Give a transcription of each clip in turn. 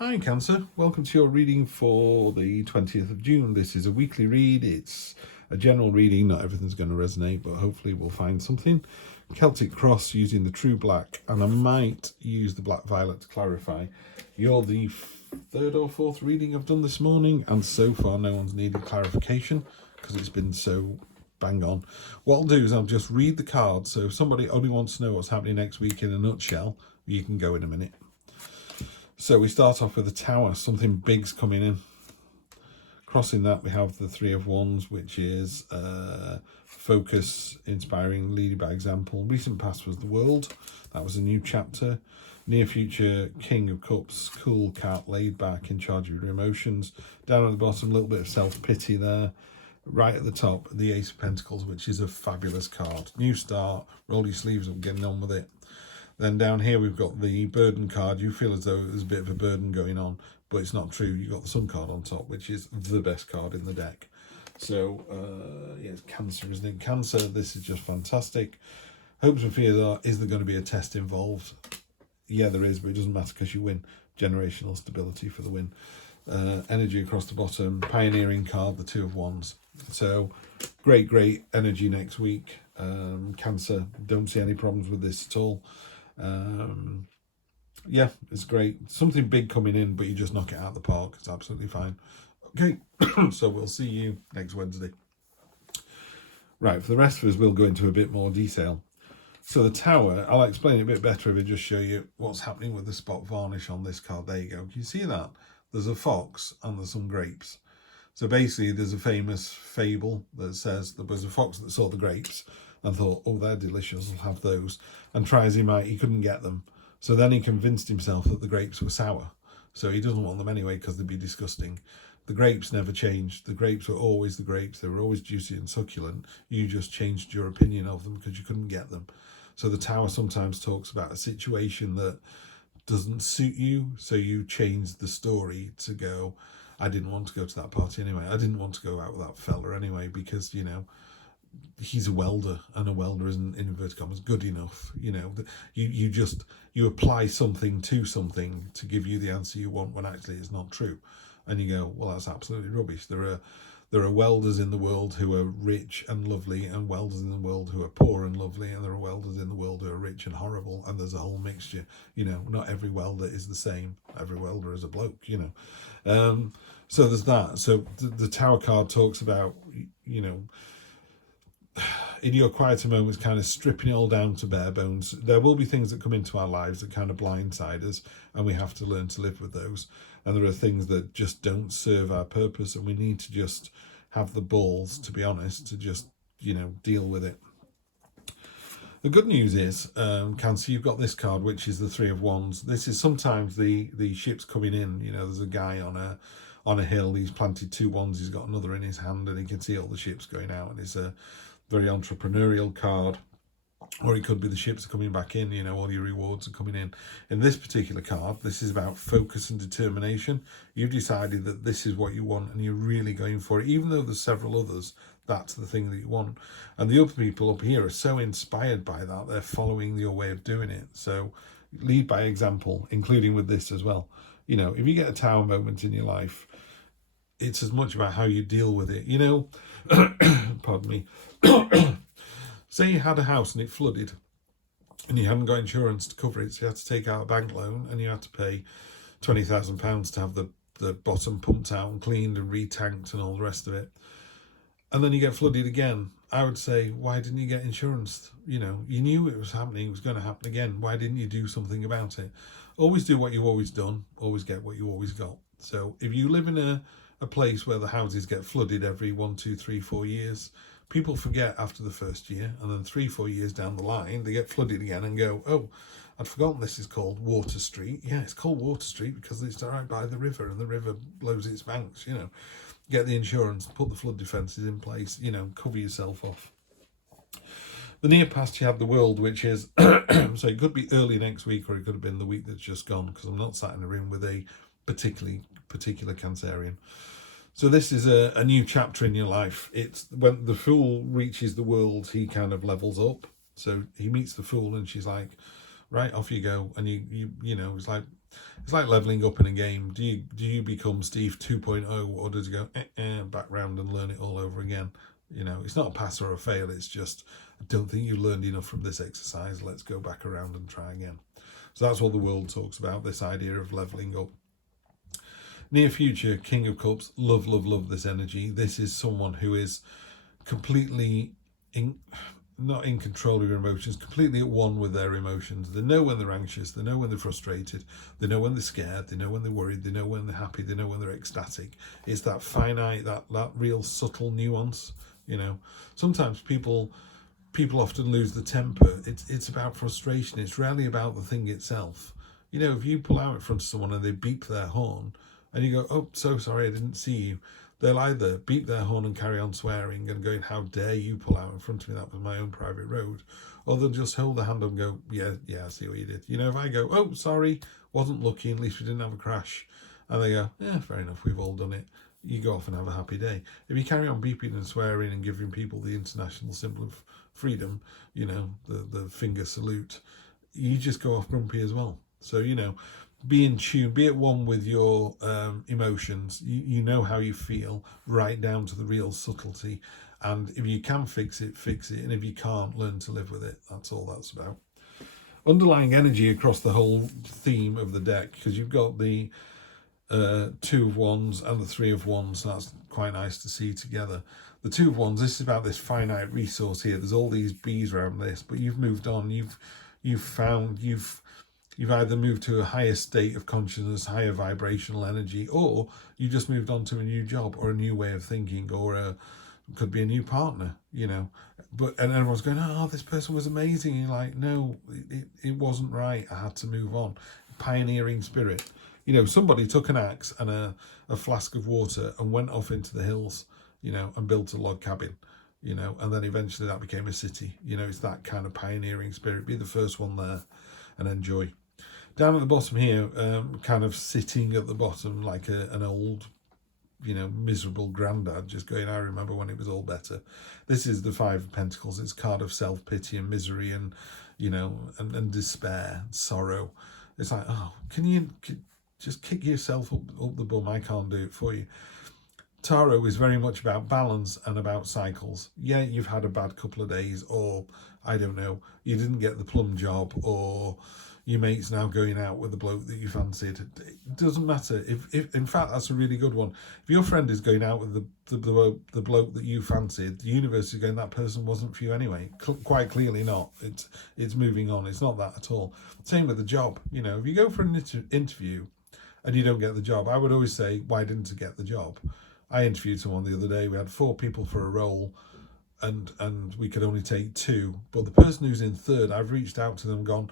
Hi Cancer, welcome to your reading for the 20th of June. This is a weekly read, it's a general reading, not everything's going to resonate, but hopefully we'll find something. Celtic Cross using the True Black, and I might use the Black Violet to clarify. You're the third or fourth reading I've done this morning, and so far no one's needed clarification because it's been so bang on. What I'll do is I'll just read the cards, so if somebody only wants to know what's happening next week in a nutshell, you can go in a minute. So we start off with the Tower, something big's coming in. Crossing that, we have the Three of Wands, which is focus, inspiring, leading by example. Recent past was the World. That was a new chapter. Near future, King of Cups, cool cat, laid back, in charge of your emotions. Down at the bottom, a little bit of self-pity there. Right at the top, the Ace of Pentacles, which is a fabulous card. New start, roll your sleeves up, getting on with it. Then down here we've got the burden card. You feel as though there's a bit of a burden going on, but it's not true. You've got the Sun card on top, which is the best card in the deck. So, yeah, it's Cancer, isn't it? Cancer, this is just fantastic. Hopes and fears are, is there going to be a test involved? Yeah, there is, but it doesn't matter because you win. Generational stability for the win. Energy across the bottom. Pioneering card, the Two of Wands. So, great energy next week. Cancer, don't see any problems with this at all. Yeah, it's great. Something big coming in, but you just knock it out of the park. It's absolutely fine. Okay, so we'll see you next Wednesday. Right, for the rest of us, we'll go into a bit more detail. So the Tower, I'll explain it a bit better if I just show you what's happening with the spot varnish on this card. There you go. Can you see that? There's a fox and there's some grapes. So basically, there's a famous fable that says there was a fox that saw the grapes and thought, oh, they're delicious, I'll have those. And try as he might, he couldn't get them. So then he convinced himself that the grapes were sour. So he doesn't want them anyway because they'd be disgusting. The grapes never changed. The grapes were always the grapes. They were always juicy and succulent. You just changed your opinion of them because you couldn't get them. So the Tower sometimes talks about a situation that doesn't suit you, so you change the story to go, I didn't want to go to that party anyway. I didn't want to go out with that fella anyway because, you know, he's a welder and a welder isn't, in inverted commas, good enough. You know, you apply something to give you the answer you want when actually it's not true. And you go, well, that's absolutely rubbish. There are welders in the world who are rich and lovely, and welders in the world who are poor and lovely, and there are welders in the world who are rich and horrible, and there's a whole mixture. You know, not every welder is the same. Every welder is a bloke, you know. So there's that. So the Tower card talks about, you know, in your quieter moments, kind of stripping it all down to bare bones. There will be things that come into our lives that kind of blindside us, and we have to learn to live with those. And there are things that just don't serve our purpose, and we need to just have the balls, to be honest, to just, you know, deal with it. The good news is, Cancer, you've got this card, which is the Three of Wands. This is sometimes the ships coming in. You know, there's a guy on a hill. He's planted two wands. He's got another in his hand, and he can see all the ships going out. And it's a very entrepreneurial card. Or it could be the ships are coming back in, you know, all your rewards are coming in. In this particular card, this is about focus and determination. You've decided that this is what you want and you're really going for it. Even though there's several others, that's the thing that you want. And the other people up here are so inspired by that, they're following your way of doing it. So lead by example, including with this as well. You know, if you get a Tower moment in your life, it's as much about how you deal with it. You know, pardon me. Say you had a house and it flooded and you hadn't got insurance to cover it, so you had to take out a bank loan and you had to pay £20,000 to have the bottom pumped out and cleaned and retanked and all the rest of it. And then you get flooded again. I would say, why didn't you get insurance? You know, you knew it was happening, it was going to happen again. Why didn't you do something about it? Always do what you've always done, always get what you always got. So if you live in a place where the houses get flooded every 1, 2, 3, 4 years, people forget after the first year, and then 3, 4 years down the line, they get flooded again and go, oh, I'd forgotten this is called Water Street. Yeah, it's called Water Street because it's right by the river and the river blows its banks, you know. Get the insurance, put the flood defences in place, you know, cover yourself off. The near past, you have the World, which is, so it could be early next week or it could have been the week that's just gone because I'm not sat in a room with a particular Cancerian. So this is a new chapter in your life. It's when the Fool reaches the World, he kind of levels up. So he meets the Fool and she's like, right, off you go. And you know, it's like, It's like leveling up in a game. Do you become Steve 2.0, or does you go back round and learn it all over again? You know, it's not a pass or a fail. It's just, I don't think you learned enough from this exercise. Let's go back around and try again. So that's what the world talks about, this idea of leveling up. Near future, King of Cups, love this energy. This is someone who is completely not in control of your emotions, completely at one with their emotions. They know when they're anxious, they know when they're frustrated, they know when they're scared, they know when they're worried, they know when they're happy, they know when they're ecstatic. It's that finite, that real subtle nuance. You know, sometimes people often lose the temper. It's about frustration. It's rarely about the thing itself. You know, if you pull out in front of someone and they beep their horn and you go, oh, so sorry, I didn't see you, they'll either beep their horn and carry on swearing and going, how dare you pull out in front of me, that was my own private road, or they'll just hold their hand up and go, yeah, I see what you did. You know, if I go, oh, sorry, wasn't lucky, at least we didn't have a crash, and they go, yeah, fair enough, we've all done it, you go off and have a happy day. If you carry on beeping and swearing and giving people the international symbol of freedom, you know, the finger salute, you just go off grumpy as well. So, you know, be in tune, be at one with your emotions. You know how you feel, right down to the real subtlety. And if you can fix it, fix it. And if you can't, learn to live with it. That's all that's about. Underlying energy across the whole theme of the deck, because you've got the 2 of Wands and the 3 of Wands. That's quite nice to see together. The 2 of Wands, this is about this finite resource here. There's all these bees around this, but you've moved on. You've either moved to a higher state of consciousness, higher vibrational energy, or you just moved on to a new job or a new way of thinking, or could be a new partner, you know. And everyone's going, oh, this person was amazing. And you're like, no, it wasn't right. I had to move on. Pioneering spirit. You know, somebody took an axe and a flask of water and went off into the hills, you know, and built a log cabin, you know, and then eventually that became a city. You know, it's that kind of pioneering spirit. Be the first one there and enjoy. Down at the bottom here, kind of sitting at the bottom like an old, you know, miserable granddad, just going, I remember when it was all better. This is the 5 of Pentacles. It's a card of self-pity and misery and, you know, and despair, and sorrow. It's like, oh, can you just kick yourself up the bum? I can't do it for you. Tarot is very much about balance and about cycles. Yeah, you've had a bad couple of days, or, I don't know, you didn't get the plum job, or your mate's now going out with the bloke that you fancied. It doesn't matter. If in fact, that's a really good one. If your friend is going out with the bloke that you fancied, the universe is going, that person wasn't for you anyway. Quite clearly not. It's moving on. It's not that at all. Same with the job. You know, if you go for an interview and you don't get the job, I would always say, why didn't you get the job? I interviewed someone the other day. We had 4 people for a role, and we could only take 2. But the person who's in third, I've reached out to them, gone,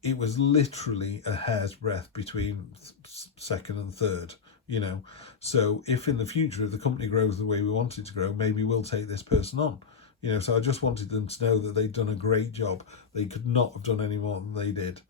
it was literally a hair's breadth between second and third, you know. So if in the future, if the company grows the way we want it to grow, maybe we'll take this person on, you know. So I just wanted them to know that they'd done a great job. They could not have done any more than they did.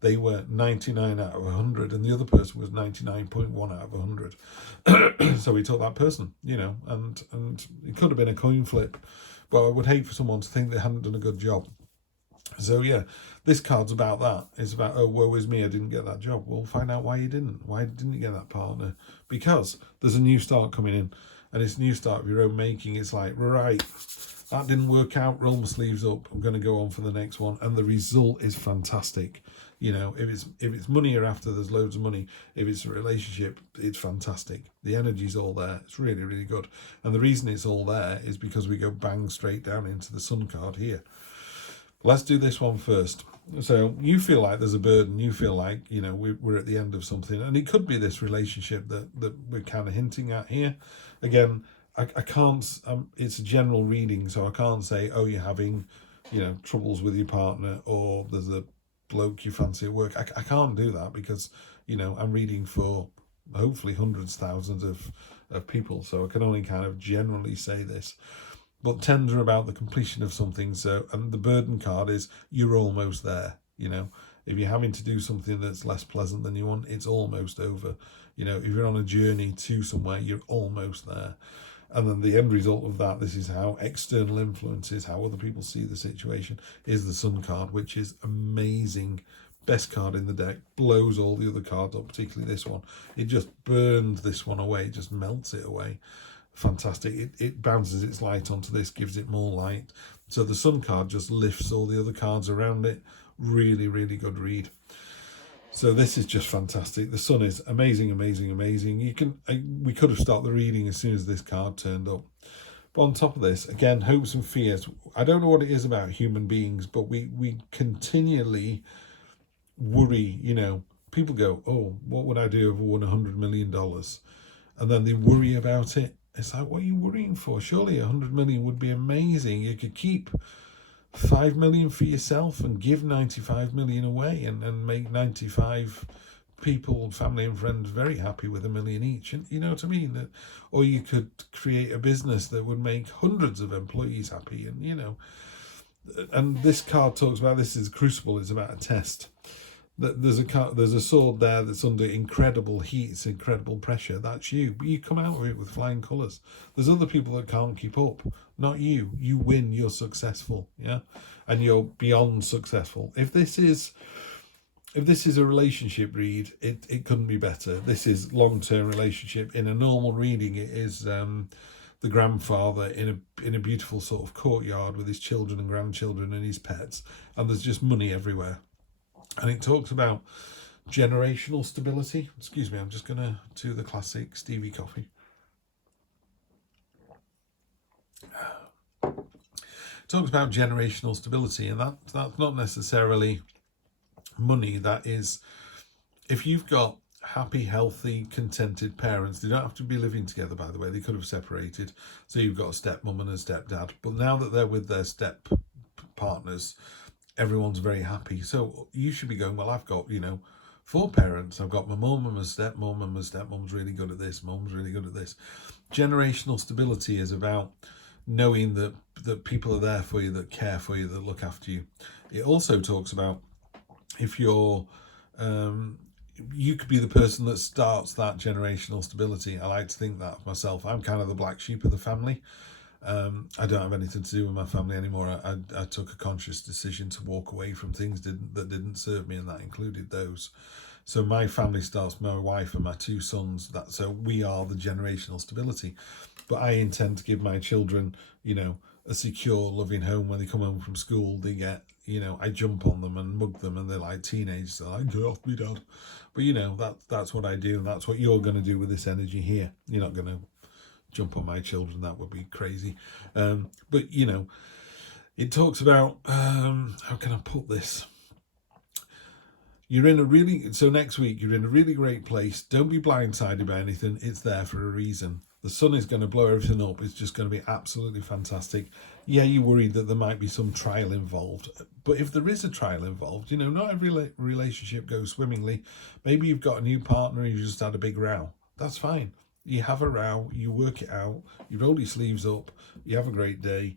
They were 99 out of 100 and the other person was 99.1 out of 100. So we took that person, you know, and it could have been a coin flip, but I would hate for someone to think they hadn't done a good job. So yeah, this card's about that. It's about, oh, woe is me, I didn't get that job. Well, find out why you didn't. Why didn't you get that partner? Because there's a new start coming in, and it's a new start of your own making. It's like, right, that didn't work out, roll my sleeves up, I'm going to go on for the next one, and the result is fantastic. You know, if it's money you're after, there's loads of money. If it's a relationship, it's fantastic. The energy's all there. It's really, really good. And the reason it's all there is because we go bang straight down into the Sun card here. Let's do this one first. So you feel like there's a burden. You feel like, you know, we're at the end of something. And it could be this relationship that we're kind of hinting at here. Again, I can't, it's a general reading, so I can't say, oh, you're having, you know, troubles with your partner, or there's a bloke you fancy at work. I can't do that because, you know, I'm reading for hopefully hundreds, thousands of people. So I can only kind of generally say this. But 10s are about the completion of something. So, and the burden card is you're almost there. You know, if you're having to do something that's less pleasant than you want, it's almost over. You know, if you're on a journey to somewhere, you're almost there. And then the end result of that, this is how external influences, how other people see the situation, is the Sun card, which is amazing best card in the deck, blows all the other cards up, particularly this one. It just burns this one away, just melts it away. Fantastic. It bounces its light onto this, gives it more light. So the Sun card just lifts all the other cards around it. Really, really good read. So this is just fantastic. The Sun is amazing, amazing, amazing. We could have started the reading as soon as this card turned up. But on top of this, again, hopes and fears. I don't know what it is about human beings, but we continually worry. You know, people go, oh, what would I do if I won $100 million? And then they worry about it. It's like, what are you worrying for? Surely 100 million would be amazing. You could keep 5 million for yourself and give 95 million away and make 95 people, family and friends, very happy with $1 million each. And you know what I mean? Or you could create a business that would make hundreds of employees happy. And, you know, and this card talks about this is Crucible. It's about a test. There's a sword there that's under incredible heat, it's incredible pressure. That's you, but you come out of it with flying colours. There's other people that can't keep up, not you. You win, you're successful, yeah, and you're beyond successful. If this is a relationship read, it couldn't be better. This is long-term relationship. In a normal reading, it is the grandfather in a beautiful sort of courtyard with his children and grandchildren and his pets, and there's just money everywhere. And it talks about generational stability. Excuse me, I'm just going to do the classic Stevie coffee. It talks about generational stability, and that's not necessarily money. That is, if you've got happy, healthy, contented parents, they don't have to be living together, by the way. They could have separated. So you've got a stepmom and a stepdad. But now that they're with their step partners, everyone's very happy. So you should be going, well, I've got, 4 parents. I've got my mum and my stepmom, and my stepmom's really good at this, mum's really good at this. Generational stability is about knowing that people are there for you, that care for you, that look after you. It also talks about if you're, you could be the person that starts that generational stability. I like to think that of myself. I'm kind of the black sheep of the family. I don't have anything to do with my family anymore. I took a conscious decision to walk away from things that didn't serve me, and that included those. So my family starts, my wife and my 2 sons. So we are the generational stability. But I intend to give my children, a secure, loving home. When they come home from school, they get, I jump on them and mug them, and they're like teenagers. They're like, get off me, Dad. But that's what I do, and that's what you're going to do with this energy here. You're not going to jump on my children, that would be crazy. But it talks about how can I put this? So next week you're in a really great place. Don't be blindsided by anything. It's there for a reason. The sun is going to blow everything up. It's just going to be absolutely fantastic. Yeah, you're worried that there might be some trial involved, but if there is a trial involved, not every relationship goes swimmingly. Maybe you've got a new partner and you just had a big row. That's fine. You have a row, you work it out, you roll your sleeves up, you have a great day.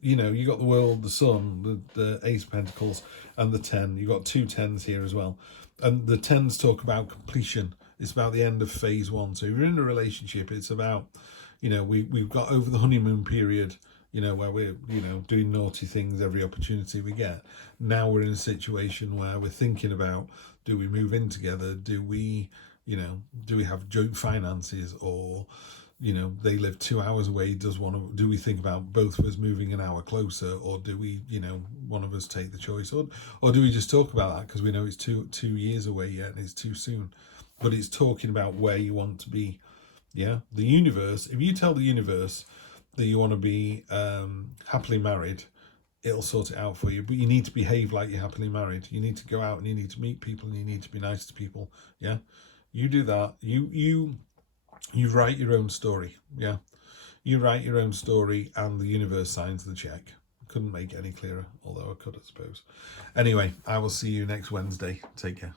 You got the world, the sun, the Ace of Pentacles, and the 10. You've got 2 10s here as well. And the 10s talk about completion. It's about the end of phase 1. So if you're in a relationship, it's about, we've got over the honeymoon period, where we're, doing naughty things every opportunity we get. Now we're in a situation where we're thinking about, do we move in together? Do we have joint finances, or, they live 2 hours away. Do we think about both of us moving an hour closer, or do we, one of us take the choice, or do we just talk about that because we know it's two years away yet and it's too soon? But it's talking about where you want to be. Yeah, the universe. If you tell the universe that you want to be happily married, it'll sort it out for you. But you need to behave like you're happily married. You need to go out and you need to meet people and you need to be nice to people. Yeah, you do that. You write your own story. Yeah, you write your own story, and the universe signs the check. Couldn't make it any clearer, although I could, I suppose. Anyway, I will see you next Wednesday. Take care.